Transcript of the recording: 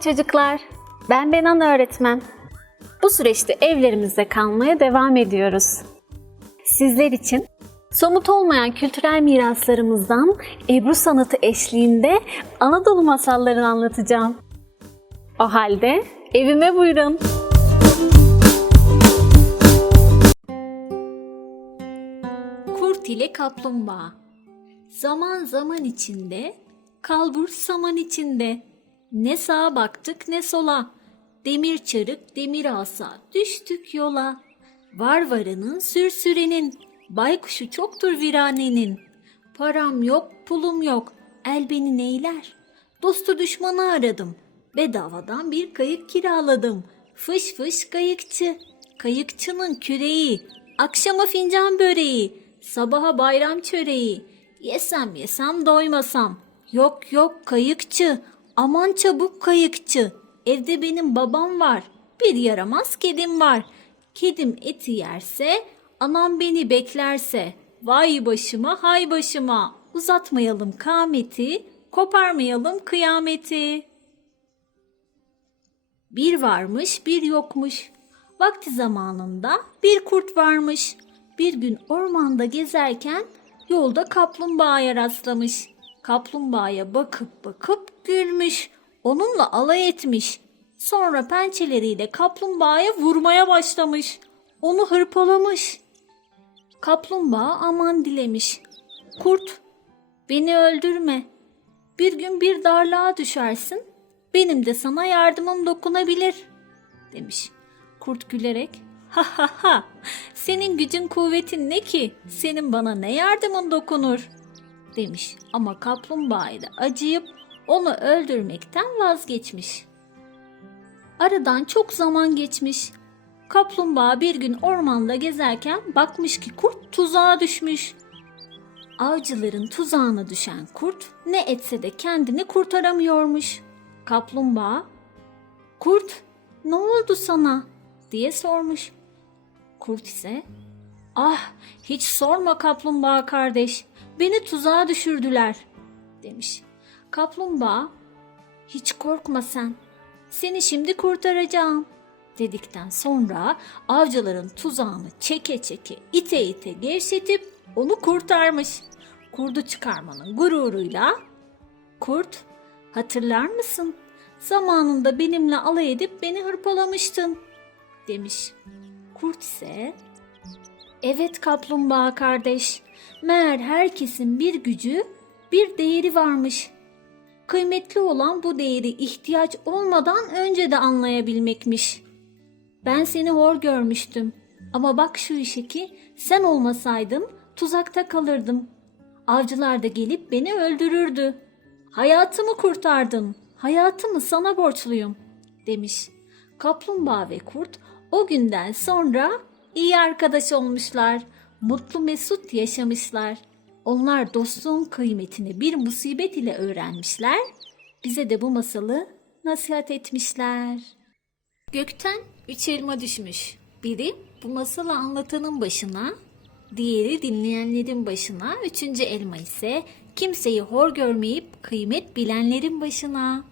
çocuklar. Ben Benan öğretmen. Bu süreçte evlerimizde kalmaya devam ediyoruz. Sizler için somut olmayan kültürel miraslarımızdan Ebru sanatı eşliğinde Anadolu masallarını anlatacağım. O halde evime buyurun. Kurt ile kaplumbağa Zaman zaman içinde, kalbur saman içinde. Ne sağa baktık ne sola. Demir çarık demir asa düştük yola. Var varının sür sürenin, baykuşu çoktur viranenin. Param yok pulum yok, el beni neyler. Dostu düşmanı aradım, bedavadan bir kayık kiraladım. Fış fış kayıkçı, kayıkçının küreği, akşama fincan böreği, sabaha bayram çöreği. Yesem yesem doymasam. Yok yok kayıkçı. Aman çabuk kayıkçı. Evde benim babam var. Bir yaramaz kedim var. Kedim eti yerse, anam beni beklerse. Vay başıma hay başıma. Uzatmayalım kameti, koparmayalım kıyameti. Bir varmış bir yokmuş. Vakti zamanında bir kurt varmış. Bir gün ormanda gezerken yolda kaplumbağaya rastlamış. Kaplumbağaya bakıp bakıp gülmüş. Onunla alay etmiş. Sonra pençeleriyle kaplumbağaya vurmaya başlamış. Onu hırpalamış. Kaplumbağa aman dilemiş. Kurt, beni öldürme. Bir gün bir darlığa düşersin. Benim de sana yardımım dokunabilir, demiş. Kurt gülerek, ha ha ha, senin gücün kuvvetin ne ki? Senin bana ne yardımın dokunur, demiş. Ama kaplumbağa da acıyıp onu öldürmekten vazgeçmiş. Aradan çok zaman geçmiş. Kaplumbağa bir gün ormanda gezerken bakmış ki kurt tuzağa düşmüş. Avcıların tuzağına düşen kurt ne etse de kendini kurtaramıyormuş. Kaplumbağa, "Kurt, ne oldu sana?" diye sormuş. Kurt ise, "Ah, hiç sorma kaplumbağa kardeş. Beni tuzağa düşürdüler." demiş. Kaplumbağa, "Hiç korkma sen. Seni şimdi kurtaracağım." dedikten sonra avcıların tuzağını çeke çeke ite ite gevşetip onu kurtarmış. Kurdu çıkarmanın gururuyla Kurt, hatırlar mısın? Zamanında benimle alay edip beni hırpalamıştın, demiş. Kurt ise, evet kaplumbağa kardeş, meğer herkesin bir gücü, bir değeri varmış. Kıymetli olan bu değeri ihtiyaç olmadan önce de anlayabilmekmiş. Ben seni hor görmüştüm ama bak şu işe ki sen olmasaydın tuzakta kalırdım. Avcılar da gelip beni öldürürdü. Hayatımı kurtardın. Hayatımı sana borçluyum." demiş. Kaplumbağa ve kurt o günden sonra iyi arkadaş olmuşlar. Mutlu mesut yaşamışlar. Onlar dostluğun kıymetini bir musibet ile öğrenmişler. Bize de bu masalı nasihat etmişler. Gökten üç elma düşmüş. Biri bu masalı anlatanın başına, diğeri dinleyenlerin başına, üçüncü elma ise kimseyi hor görmeyip kıymet bilenlerin başına.